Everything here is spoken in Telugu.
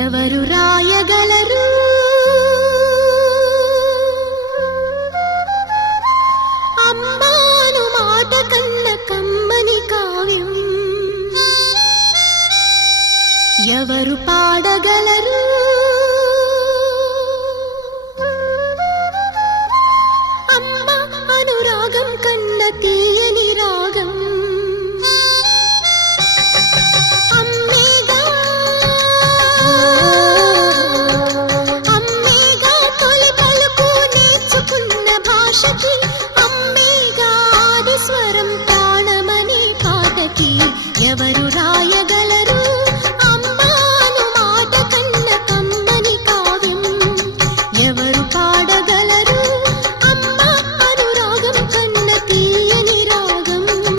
ఎవరు రాయగలరు అమ్మాను మాట కన్న కమ్మని కావ్యం ఎవరు పాడగలరు అమ్మ అనురాగం కన్న తీయని రాగం అమ్మేగా అమ్మేగా తొలి పలుకు నేర్చుకున్న భాషకి అమ్మేగా ఆది స్వరం ప్రాణమనే పాటకి ఎవరు రాయ